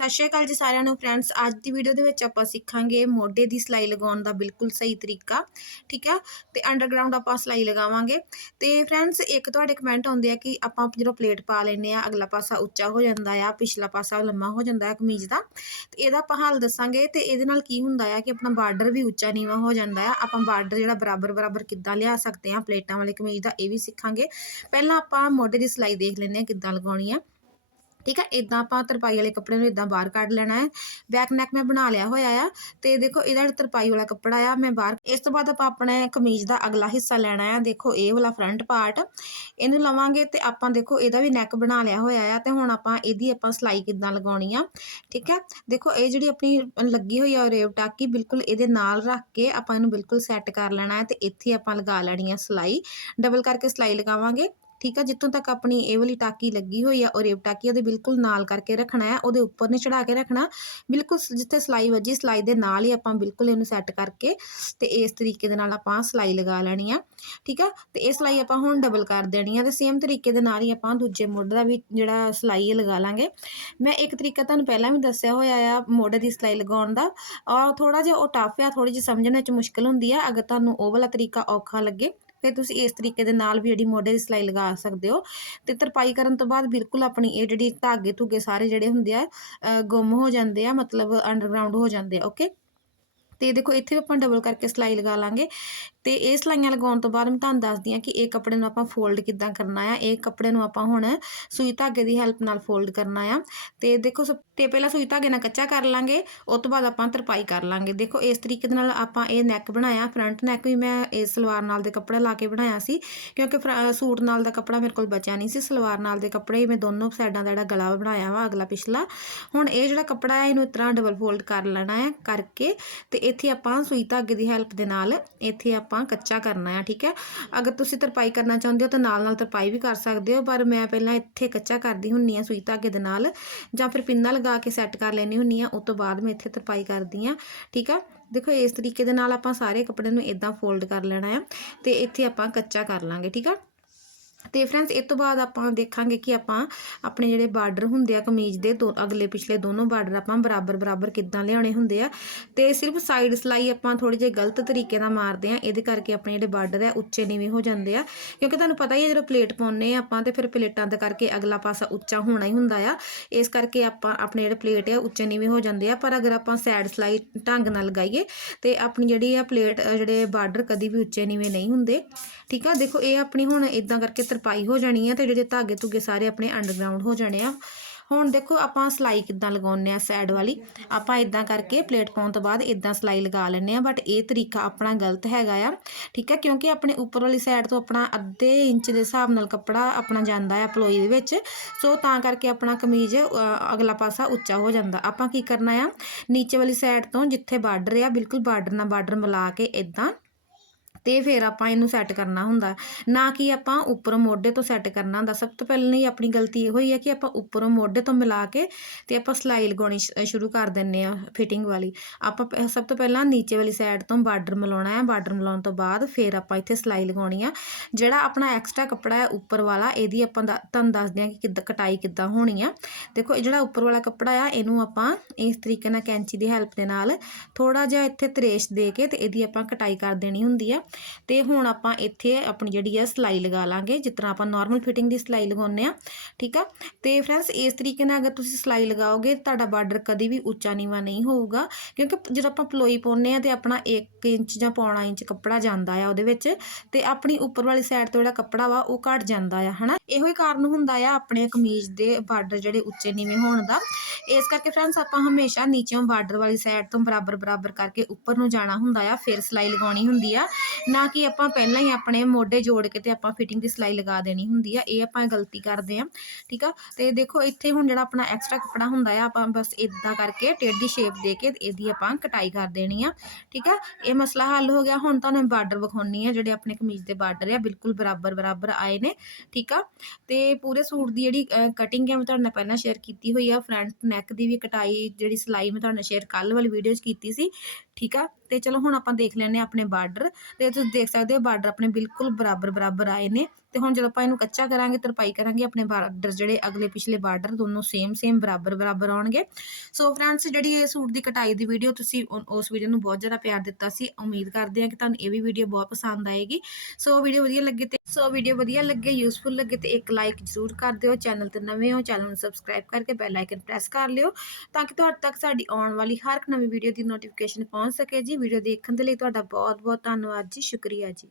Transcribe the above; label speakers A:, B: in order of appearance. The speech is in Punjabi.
A: ਸਤਿ ਸ਼੍ਰੀ ਅਕਾਲ ਜੀ ਸਾਰਿਆਂ ਨੂੰ ਫਰੈਂਡਸ ਅੱਜ ਦੀ ਵੀਡੀਓ ਦੇ ਵਿੱਚ ਆਪਾਂ ਸਿੱਖਾਂਗੇ ਮੋਢੇ ਦੀ ਸਿਲਾਈ ਲਗਾਉਣ ਦਾ ਬਿਲਕੁਲ ਸਹੀ ਤਰੀਕਾ, ਠੀਕ ਆ? ਤੇ ਅੰਡਰਗਰਾਉਂਡ ਆਪਾਂ ਸਿਲਾਈ ਲਗਾਵਾਂਗੇ। ਤੇ ਫਰੈਂਡਸ ਇੱਕ ਤੁਹਾਡੇ ਕਮੈਂਟ ਆਉਂਦੇ ਆ ਕਿ ਆਪਾਂ ਜਦੋਂ ਪਲੇਟ ਪਾ ਲੈਨੇ ਆ ਅਗਲਾ ਪਾਸਾ ਉੱਚਾ ਹੋ ਜਾਂਦਾ ਆ, ਪਿਛਲਾ ਪਾਸਾ ਲੰਮਾ ਹੋ ਜਾਂਦਾ ਹੈ ਕਮੀਜ਼ ਦਾ। ਤੇ ਇਹਦਾ ਆਪਾਂ ਹੱਲ ਦੱਸਾਂਗੇ ਤੇ ਇਹਦੇ ਨਾਲ ਕੀ ਹੁੰਦਾ ਆ ਕਿ ਆਪਣਾ ਬਾਰਡਰ ਵੀ ਉੱਚਾ ਨੀਵਾ ਹੋ ਜਾਂਦਾ ਆ। ਆਪਾਂ ਬਾਰਡਰ ਜਿਹੜਾ ਬਰਾਬਰ ਬਰਾਬਰ ਕਿੱਦਾਂ ਲਿਆ ਸਕਦੇ ਆ ਪਲੇਟਾਂ ਵਾਲੇ ਕਮੀਜ਼ ਦਾ ਇਹ ਵੀ ਸਿੱਖਾਂਗੇ। ਪਹਿਲਾਂ ਆਪਾਂ ਮੋਢੇ ਦੀ ਸਿਲਾਈ ਦੇਖ ਲੈਂਦੇ ਆ ਕਿੱਦਾਂ ਲਗਾਉਣੀ ਆ। ਠੀਕ ਆ ਇਦਾਂ ਆਪਾਂ ਤਰਪਾਈ ਵਾਲੇ ਕੱਪੜੇ ਨੂੰ ਇਦਾਂ ਬਾਹਰ ਕੱਢ ਲੈਣਾ ਹੈ। ਬੈਕ ਨੈਕ ਮੈਂ ਬਣਾ ਲਿਆ ਹੋਇਆ ਆ ਤੇ ਦੇਖੋ ਇਹਦਾ ਜਿਹੜਾ ਤਰਪਾਈ ਵਾਲਾ ਕੱਪੜਾ ਆ, ਮੈਂ ਬਾਹਰ ਇਸ ਤੋਂ ਬਾਅਦ ਆਪਾਂ ਆਪਣੇ ਕਮੀਜ਼ ਦਾ ਅਗਲਾ ਹਿੱਸਾ ਲੈਣਾ ਆ। ਦੇਖੋ ਇਹ ਵਾਲਾ ਫਰੰਟ ਪਾਰਟ ਇਹਨੂੰ ਲਵਾਂਗੇ ਤੇ ਆਪਾਂ ਦੇਖੋ ਇਹਦਾ ਵੀ ਨੈਕ ਬਣਾ ਲਿਆ ਹੋਇਆ ਆ ਤੇ ਹੁਣ ਆਪਾਂ ਇਹਦੀ ਆਪਾਂ ਸਿਲਾਈ ਕਿੱਦਾਂ ਲਗਾਉਣੀ ਆ, ਠੀਕ ਹੈ। ਦੇਖੋ ਇਹ ਜਿਹੜੀ ਆਪਣੀ ਲੱਗੀ ਹੋਈ ਆ ਰੇਵ ਟਾਕੀ ਬਿਲਕੁਲ ਇਹਦੇ ਨਾਲ ਰੱਖ ਕੇ ਆਪਾਂ ਇਹਨੂੰ ਬਿਲਕੁਲ ਸੈੱਟ ਕਰ ਲੈਣਾ ਹੈ ਤੇ ਇੱਥੇ ਆਪਾਂ ਲਗਾ ਲੈਣੀ ਆ ਸਿਲਾਈ। ਡਬਲ ਕਰਕੇ ਸਿਲਾਈ ਲਗਾਵਾਂਗੇ। ਠੀਕ ਆ, ਜਿੱਥੋਂ ਤੱਕ ਆਪਣੀ ਇਹ ਵਾਲੀ ਟਾਕੀ ਲੱਗੀ ਹੋਈ ਆ ਉਹ ਰੇਵ ਟਾਕੀ ਉਹਦੇ ਬਿਲਕੁਲ ਨਾਲ ਕਰਕੇ ਰੱਖਣਾ ਹੈ, ਉਹਦੇ ਉੱਪਰ ਨਹੀਂ ਚੜਾ ਕੇ ਰੱਖਣਾ, ਬਿਲਕੁਲ ਸ- ਜਿੱਥੇ ਸਿਲਾਈ ਵੱਜੀ ਸਿਲਾਈ ਦੇ ਨਾਲ ਹੀ ਆਪਾਂ ਬਿਲਕੁਲ ਇਹਨੂੰ ਸੈੱਟ ਕਰਕੇ ਤੇ ਇਸ ਤਰੀਕੇ ਦੇ ਨਾਲ ਆਪਾਂ ਸਿਲਾਈ ਲਗਾ ਲੈਣੀ ਆ, ਠੀਕ ਆ, ਤੇ ਇਹ ਸਿਲਾਈ ਆਪਾਂ ਹੁਣ ਡਬਲ ਕਰ ਦੇਣੀ ਆ ਤੇ ਸੇਮ ਤਰੀਕੇ ਦੇ ਨਾਲ ਹੀ ਆਪਾਂ ਦੂਜੇ ਮੋਢੇ ਦਾ ਵੀ ਜਿਹੜਾ ਸਿਲਾਈ ਇਹ ਲਗਾ ਲਾਂਗੇ। ਮੈਂ ਇੱਕ ਤਰੀਕਾ ਤੁਹਾਨੂੰ ਪਹਿਲਾਂ ਵੀ ਦੱਸਿਆ ਹੋਇਆ ਆ ਮੋਢੇ ਦੀ ਸਿਲਾਈ ਲਗਾਉਣ ਦਾ ਆ ਥੋੜਾ ਜਿਹਾ ਉਹ ਟਫ ਆ ਥੋੜੀ ਜਿਹੀ ਸਮਝਣ ਵਿੱਚ ਮੁਸ਼ਕਲ ਹੁੰਦੀ ਆ, ਅਗਰ ਤੁਹਾਨੂੰ ਉਹ ਵਾਲਾ ਤਰੀਕਾ ਔਖਾ ਲੱਗੇ ਫਿਰ ਤੁਸੀਂ ਇਸ ਤਰੀਕੇ ਦੇ ਨਾਲ ਵੀ ਜਿਹੜੀ ਮੋਢੇ ਦੀ ਸਿਲਾਈ ਲਗਾ ਸਕਦੇ ਹੋ। ਤੇ ਤਰਪਾਈ ਕਰਨ ਤੋਂ ਬਾਅਦ ਬਿਲਕੁਲ ਆਪਣੀ ਇਹ ਜਿਹੜੀ ਧਾਗੇ ਧੁਗੇ ਸਾਰੇ ਜਿਹੜੇ ਹੁੰਦੇ ਆ ਅ, ਗੁੰਮ ਹੋ ਜਾਂਦੇ ਆ ਮਤਲਬ ਅੰਡਰਗਰਾਉਂਡ ਹੋ ਜਾਂਦੇ ਆ ਓਕੇ ਤੇ ਦੇਖੋ ਇੱਥੇ ਵੀ ਆਪਾਂ ਡਬਲ ਕਰਕੇ ਸਿਲਾਈ ਲਗਾ ਲਾਂਗੇ। ਤੇ ਇਹ ਸਿਲਾਈਆਂ ਲਗਾਉਣ ਤੋਂ ਬਾਅਦ ਮੈਂ ਤੁਹਾਨੂੰ ਦੱਸਦੀ ਆ ਕਿ ਇਹ ਕੱਪੜੇ ਨੂੰ ਆਪਾਂ ਫੋਲਡ ਕਿੱਦਾਂ ਕਰਨਾ ਆ। ਇਹ ਕੱਪੜੇ ਨੂੰ ਆਪਾਂ ਹੁਣ ਸੂਈ ਧਾਗੇ ਦੀ ਹੈਲਪ ਨਾਲ ਫੋਲਡ ਕਰਨਾ ਆ। ਤੇ ਦੇਖੋ ਸਭ ਤੇ ਪਹਿਲਾਂ ਸੂਈ ਧਾਗੇ ਨਾਲ ਕੱਚਾ ਕਰ ਲਾਂਗੇ ਉਸ ਤੋਂ ਬਾਅਦ ਆਪਾਂ ਤਰਪਾਈ ਕਰ ਲਾਂਗੇ। ਦੇਖੋ ਇਸ ਤਰੀਕੇ ਦੇ ਨਾਲ ਆਪਾਂ ਇਹ ਨੈਕ ਬਣਾਇਆ ਫਰੰਟ ਨੈਕ ਵੀ ਮੈਂ ਇਸ ਸਲਵਾਰ ਨਾਲ ਦੇ ਕੱਪੜਾ ਲਾ ਕੇ ਬਣਾਇਆ ਸੀ। ਕਿਉਂਕਿ ਫਰ- ਸੂਟ ਨਾਲ ਦਾ ਕੱਪੜਾ ਮੇਰੇ ਕੋਲ ਬਚਿਆ ਨਹੀਂ ਸੀ, ਸਲਵਾਰ ਨਾਲ ਦੇ ਕੱਪੜੇ ਹੀ ਮੈਂ ਦੋਨੋਂ ਸਾਈਡਾਂ ਦਾ ਜਿਹੜਾ ਗਲਾ ਬਣਾਇਆ ਵਾ, ਅਗਲਾ ਪਿਛਲਾ। ਹੁਣ ਇਹ ਜਿਹੜਾ ਕੱਪੜਾ ਹੈ ਇਹਨੂੰ ਇਸ ਤਰ੍ਹਾਂ ਡਬਲ ਫੋਲਡ ਕਰ ਲੈਣਾ ਹੈ ਕਰਕੇ ਤੇ ਇੱਥੇ ਆਪਾਂ ਸੂਈ ਧਾਗੇ ਦੀ ਹੈਲਪ ਦੇ ਨਾਲ ਇੱਥੇ ਆਪਾਂ ਕੱਚਾ ਕਰਨਾ ਹੈ ਠੀਕ ਹੈ? ਅਗਰ ਤੁਸੀਂ ਤਰਪਾਈ ਕਰਨਾ ਚਾਹੁੰਦੇ ਹੋ ਤਾਂ ਨਾਲ ਨਾਲ ਤਰਪਾਈ ਵੀ ਕਰ ਸਕਦੇ ਹੋ, ਪਰ ਮੈਂ ਪਹਿਲਾਂ ਇੱਥੇ ਕੱਚਾ ਕਰਦੀ ਹੁੰਨੀ ਆ ਸੂਈ ਧਾਗੇ ਦੇ ਨਾਲ, ਜਾਂ ਫਿਰ ਪਿੰਨਾ ਲਗਾ ਕੇ ਸੈੱਟ ਕਰ ਲੈਣੀ ਹੁੰਨੀ ਆ, ਉਸ ਤੋਂ ਬਾਅਦ ਮੈਂ ਇੱਥੇ ਤਰਪਾਈ ਕਰਦੀ ਆ, ਠੀਕ ਆ? ਦੇਖੋ, ਇਸ ਤਰੀਕੇ ਦੇ ਨਾਲ ਆਪਾਂ ਸਾਰੇ ਕੱਪੜੇ ਨੂੰ ਇਦਾਂ ਫੋਲਡ ਕਰ ਲੈਣਾ ਆ ਤੇ ਇੱਥੇ ਆਪਾਂ ਕੱਚਾ ਕਰ ਲਾਂਗੇ, ਠੀਕ ਆ? ਤੇ ਫਰੈਂਡਸ ਇਸ ਤੋਂ ਬਾਅਦ ਆਪਾਂ ਦੇਖਾਂਗੇ ਕਿ ਆਪਾਂ ਆਪਣੇ ਜਿਹੜੇ ਬਾਰਡਰ ਹੁੰਦੇ ਆ ਕਮੀਜ਼ ਦੇ, ਦੋ ਅਗਲੇ ਪਿਛਲੇ ਦੋਨੋਂ ਬਾਰਡਰ ਆਪਾਂ ਬਰਾਬਰ ਬਰਾਬਰ ਕਿੱਦਾਂ ਲਿਆਉਣੇ ਹੁੰਦੇ ਆ। ਤੇ ਸਿਰਫ ਸਾਈਡ ਸਲਾਈ ਆਪਾਂ ਥੋੜੇ ਜਿਹੇ ਗਲਤ ਤਰੀਕੇ ਨਾਲ ਮਾਰਦੇ ਆ, ਇਹਦੇ ਕਰਕੇ ਆਪਣੇ ਜਿਹੜੇ ਬਾਰਡਰ ਆ ਉੱਚੇ ਨੀਵੇਂ ਹੋ ਜਾਂਦੇ ਆ। ਕਿਉਂਕਿ ਤੁਹਾਨੂੰ ਪਤਾ ਹੀ ਹੈ ਜਦੋਂ ਪਲੇਟ ਪਾਉਨੇ ਆ ਆਪਾਂ, ਤੇ ਫਿਰ ਪਲੇਟਾਂ ਦੇ ਕਰਕੇ ਅਗਲਾ ਪਾਸਾ ਉੱਚਾ ਹੋਣਾ ਹੀ ਹੁੰਦਾ ਆ। ਇਸ ਕਰਕੇ ਆਪਾਂ ਆਪਣੇ ਜਿਹੜੇ ਪਲੇਟ ਆ ਉੱਚੇ ਨੀਵੇਂ ਹੋ ਜਾਂਦੇ ਆ। ਪਰ ਅਗਰ ਆਪਾਂ ਸਾਈਡ ਸਲਾਈ ਢੰਗ ਨਾਲ ਲਗਾਈਏ, ਤੇ ਆਪਣੀ ਜਿਹੜੀ ਆ ਪਲੇਟ ਜਿਹੜੇ ਬਾਰਡਰ ਕਦੀ ਵੀ ਉੱਚੇ ਨੀਵੇਂ ਨਹੀਂ ਹੁੰਦੇ। ਠੀਕ ਆ? ਦੇਖੋ, ਇਹ ਆਪਣੀ ਹੁਣ ਇਦਾਂ ਕਰਕੇ ਤਰਪਾਈ ਹੋ ਜਾਣੀ ਆ ਤੇ ਜਿਹੜੇ ਧਾਗੇ ਧੁਗੇ ਸਾਰੇ ਆਪਣੇ ਅੰਡਰਗਰਾਉਂਡ ਹੋ ਜਾਣੇ ਆ। ਹੁਣ ਦੇਖੋ ਆਪਾਂ ਸਿਲਾਈ ਕਿੱਦਾਂ ਲਗਾਉਂਦੇ ਆ ਸਾਈਡ ਵਾਲੀ। ਆਪਾਂ ਇਦਾਂ ਕਰਕੇ ਪਲੇਟ ਪਾਉਣ ਤੋਂ ਬਾਅਦ ਇਦਾਂ ਸਿਲਾਈ ਲਗਾ ਲੈਂਦੇ ਆ ਬਟ ਇਹ ਤਰੀਕਾ ਆਪਣਾ ਗਲਤ ਹੈਗਾ ਆ। ਠੀਕ ਹੈ ਕਿਉਂਕਿ ਆਪਣੇ ਉੱਪਰ ਵਾਲੀ ਸਾਈਡ ਤੋਂ ਆਪਣਾ ਅੱਧੇ ਇੰਚ ਦੇ ਹਿਸਾਬ ਨਾਲ ਕੱਪੜਾ ਆਪਣਾ ਜਾਂਦਾ ਆ ਪਲੋਈ ਦੇ ਵਿੱਚ। ਸੋ ਤਾਂ ਕਰਕੇ ਆਪਣਾ ਕਮੀਜ਼ ਅਗਲਾ ਪਾਸਾ ਉੱਚਾ ਹੋ ਜਾਂਦਾ। ਆਪਾਂ ਕੀ ਕਰਨਾ ਆ? ਨੀਚੇ ਵਾਲੀ ਸਾਈਡ ਤੋਂ ਜਿੱਥੇ ਬਾਰਡਰ ਆ, ਬਿਲਕੁਲ ਬਾਰਡਰ ਨਾਲ ਬਾਰਡਰ ਮਿਲਾ ਕੇ ਇਦਾਂ ਤੇ ਫਿਰ ਆਪਾਂ ਇਹਨੂੰ ਸੈੱਟ ਕਰਨਾ ਹੁੰਦਾ। ਨਾ ਕਿ ਆਪਾਂ ਉੱਪਰੋਂ ਮੋਢੇ ਤੋਂ ਸੈੱਟ ਕਰਨਾ ਹੁੰਦਾ। ਸਭ ਤੋਂ ਪਹਿਲਾਂ ਹੀ ਆਪਣੀ ਗਲਤੀ ਇਹੋ ਹੀ ਹੈ ਕਿ ਆਪਾਂ ਉੱਪਰੋਂ ਮੋਢੇ ਤੋਂ ਮਿਲਾ ਕੇ ਤੇ ਆਪਾਂ ਸਿਲਾਈ ਲਗਾਉਣੀ ਸ਼ੁਰੂ ਕਰ ਦਿੰਨੇ ਆ ਫਿਟਿੰਗ ਵਾਲੀ। ਆਪਾਂ ਪ- ਸਭ ਤੋਂ ਪਹਿਲਾਂ ਨੀਚੇ ਵਾਲੀ ਸਾਈਡ ਤੋਂ ਬਾਰਡਰ ਮਿਲਾਉਣਾ ਹੈ। ਬਾਰਡਰ ਮਿਲਾਉਣ ਤੋਂ ਬਾਅਦ ਫਿਰ ਆਪਾਂ ਇੱਥੇ ਸਿਲਾਈ ਲਗਾਉਣੀ ਆ। ਜਿਹੜਾ ਆਪਣਾ ਐਕਸਟਰਾ ਕੱਪੜਾ ਹੈ ਉੱਪਰ ਵਾਲਾ, ਇਹਦੀ ਆਪਾਂ ਦਾ- ਤੁਹਾਨੂੰ ਦੱਸਦੇ ਆ ਕਿ ਕਿੱਦਾਂ, ਕਟਾਈ ਕਿੱਦਾਂ ਹੋਣੀ ਆ। ਦੇਖੋ, ਇਹ ਜਿਹੜਾ ਉੱਪਰ ਵਾਲਾ ਕੱਪੜਾ ਆ, ਇਹਨੂੰ ਆਪਾਂ ਇਸ ਤਰੀਕੇ ਨਾਲ ਕੈਂਚੀ ਦੀ ਹੈਲਪ ਦੇ ਨਾਲ ਥੋੜਾ ਜਿਹਾ ਇੱਥੇ ਤਰੇਸ਼ ਦੇ ਕੇ ਤੇ ਇਹਦੀ ਆਪਾਂ ਕਟਾਈ ਕਰ ਦੇਣੀ ਹੁੰਦੀ ਆ। ਤੇ ਹੁਣ ਆਪਾਂ ਇੱਥੇ ਆਪਣੀ ਜਿਹੜੀ ਆ ਸਿਲਾਈ ਲਗਾ ਲਾਂਗੇ, ਜਿਸ ਤਰ੍ਹਾਂ ਆਪਾਂ ਨਾਰਮਲ ਫਿਟਿੰਗ ਦੀ ਸਿਲਾਈ ਲਗਾਉਂਦੇ ਆ ਠੀਕ ਆ? ਤੇ ਫਰੈਂਡਸ ਇਸ ਤਰੀਕੇ ਨਾਲ ਅਗਰ ਤੁਸੀਂ ਸਿਲਾਈ ਲਗਾਓਗੇ, ਤੁਹਾਡਾ ਬਾਰਡਰ ਕਦੀ ਵੀ ਉੱਚਾ ਨੀਵਾ ਨਹੀਂ ਹੋਊਗਾ, ਕਿਉਂਕਿ ਜਦੋਂ ਆਪਾਂ ਪਲੋਈ ਪਾਉਂਦੇ ਆ ਤੇ ਆਪਣਾ 1 ਇੰਚ ਜਾਂ ਪੌਣਾ ਇੰਚ ਕੱਪੜਾ ਜਾਂਦਾ ਆ ਉਹਦੇ ਵਿੱਚ, ਤੇ ਆਪਣੀ ਉੱਪਰ ਵਾਲੀ ਸਾਈਡ ਤੋਂ ਜਿਹੜਾ ਕੱਪੜਾ ਵਾ, ਉਹ ਘਟ ਜਾਂਦਾ ਆ, ਹਨਾ? ਇਹੋ ਹੀ ਕਾਰਨ ਹੁੰਦਾ ਆ ਆਪਣੇ ਕਮੀਜ਼ ਦੇ ਬਾਰਡਰ ਜਿਹੜੇ ਉੱਚੇ ਨੀਵੇਂ ਹੋਣ ਦਾ। ਇਸ ਕਰਕੇ ਫਰੈਂਡਸ ਆਪਾਂ ਹਮੇਸ਼ਾ ਨੀਚੇੋਂ ਬਾਰਡਰ ਵਾਲੀ ਸਾਈਡ ਤੋਂ ਬਰਾਬਰ ਬਰਾਬਰ ਕਰਕੇ ਉੱਪਰ ਨੂੰ ਜਾਣਾ ਹੁੰਦਾ ਆ, ਫਿਰ ਸਿਲਾਈ ਲਗਾਉਣੀ ਹੁੰਦੀ ਆ। ਨਾ ਕਿ ਆਪਾਂ ਪਹਿਲਾਂ ਹੀ ਆਪਣੇ ਮੋਢੇ ਜੋੜ ਕੇ ਤੇ ਆਪਾਂ ਫਿਟਿੰਗ ਦੀ ਸਿਲਾਈ ਲਗਾ ਦੇਣੀ ਹੁੰਦੀ ਆ, ਇਹ ਆਪਾਂ ਗਲਤੀ ਕਰਦੇ ਆ, ਠੀਕ ਆ? ਤੇ ਦੇਖੋ ਇੱਥੇ ਹੁਣ ਜਿਹੜਾ ਆਪਣਾ ਐਕਸਟਰਾ ਕੱਪੜਾ ਹੁੰਦਾ ਆ, ਆਪਾਂ ਬਸ ਇਦਾਂ ਕਰਕੇ ਟੇਢੀ ਸ਼ੇਪ ਦੇ ਕੇ ਇਹਦੀ ਆਪਾਂ ਕਟਾਈ ਕਰ ਦੇਣੀ ਆ, ਠੀਕ ਆ? ਇਹ ਮਸਲਾ ਹੱਲ ਹੋ ਗਿਆ, ਹੁਣ ਤੁਹਾਨੂੰ ਬਾਰਡਰ ਵਿਖਾਉਣੀ ਆ, ਜਿਹੜੇ ਆਪਣੇ ਕਮੀਜ਼ ਦੇ ਬਾਰਡਰ ਆ, ਬਿਲਕੁਲ ਬਰਾਬਰ ਬਰਾਬਰ ਆਏ ਨੇ, ਠੀਕ ਆ? ਤੇ ਪੂਰੇ ਸੂਟ ਦੀ ਜਿਹੜੀ ਕਟਿੰਗ ਹੈ ਮੈਂ ਤੁਹਾਡੇ ਨਾਲ ਪਹਿਲਾਂ ਸ਼ੇਅਰ ਕੀਤੀ ਹੋਈ ਆ ਫਰੰਟ ਨੈਕ ਦੀ ਵੀ ਕਟਾਈ, ਜਿਹੜੀ ਸਿਲਾਈ ਮੈਂ ਤੁਹਾਡੇ ਨਾਲ ਸ਼ੇਅਰ ਕੱਲ੍ਹ ਵਾਲੀ ਵੀਡੀਓ 'ਚ ਕੀਤੀ ਸੀ। ਠੀਕ ਆ? ਤੇ ਚਲੋ ਹੁਣ ਆਪਾਂ ਦੇਖ ਲੈਂਦੇ ਹਾਂ ਆਪਣੇ ਬਾਰਡਰ। ਤੇ ਤੁਸੀਂ ਦੇਖ ਸਕਦੇ ਹੋ ਬਾਰਡਰ ਆਪਣੇ ਬਿਲਕੁਲ ਬਰਾਬਰ ਬਰਾਬਰ ਆਏ ਨੇ। ਤੇ ਹੁਣ ਜਦੋਂ ਆਪਾਂ ਇਹਨੂੰ ਕੱਚਾ ਕਰਾਂਗੇ, ਤਰਪਾਈ ਕਰਾਂਗੇ, ਆਪਣੇ ਬਾਰਡਰ ਜਿਹੜੇ ਅਗਲੇ ਪਿਛਲੇ ਬਾਰਡਰ ਦੋਨੋਂ ਸੇਮ ਸੇਮ ਬਰਾਬਰ ਬਰਾਬਰ ਆਉਣਗੇ। ਸੋ ਫਰੈਂਡਸ ਜਿਹੜੀ ਇਹ ਸੂਟ ਦੀ ਕਟਾਈ ਦੀ ਵੀਡੀਓ ਤੁਸੀਂ ਉਸ ਵੀਡੀਓ ਨੂੰ ਬਹੁਤ ਜ਼ਿਆਦਾ ਪਿਆਰ ਦਿੱਤਾ ਸੀ। ਉਮੀਦ ਕਰਦੇ ਹਾਂ ਕਿ ਤੁਹਾਨੂੰ ਇਹ ਵੀ ਵੀਡੀਓ ਬਹੁਤ ਪਸੰਦ ਆਏਗੀ। ਸੋ ਵੀਡੀਓ ਵਧੀਆ ਲੱਗੇ ਤੇ ਸੋ ਵੀਡੀਓ ਵਧੀਆ ਲੱਗੇ ਯੂਸਫੁਲ ਲੱਗੇ ਤੇ ਇੱਕ ਲਾਈਕ ਜ਼ਰੂਰ ਕਰ ਦਿਓ। ਚੈਨਲ ਤੇ ਨਵੇਂ ਹੋ ਚੈਨਲ ਨੂੰ ਸਬਸਕ੍ਰਾਈਬ ਕਰਕੇ ਬੈਲ ਆਈਕਨ ਪ੍ਰੈਸ ਕਰ ਲਿਓ ਤਾਂ ਕਿ ਤੁਹਾਡੇ ਤੱਕ ਸਾਡੀ ਆਉਣ ਵਾਲੀ ਹਰ ਇੱਕ ਨਵੀਂ ਵੀਡੀਓ ਦੀ ਨੋਟੀਫਿਕੇਸ਼ਨ ਪਹੁੰਚ ਪਹੁੰਚ ਸਕੇ ਜੀ। ਵੀਡੀਓ ਦੇਖਣ ਦੇ ਲਈ ਤੁਹਾਡਾ ਬਹੁਤ ਬਹੁਤ ਧੰਨਵਾਦ ਜੀ। ਸ਼ੁਕਰੀਆ ਜੀ।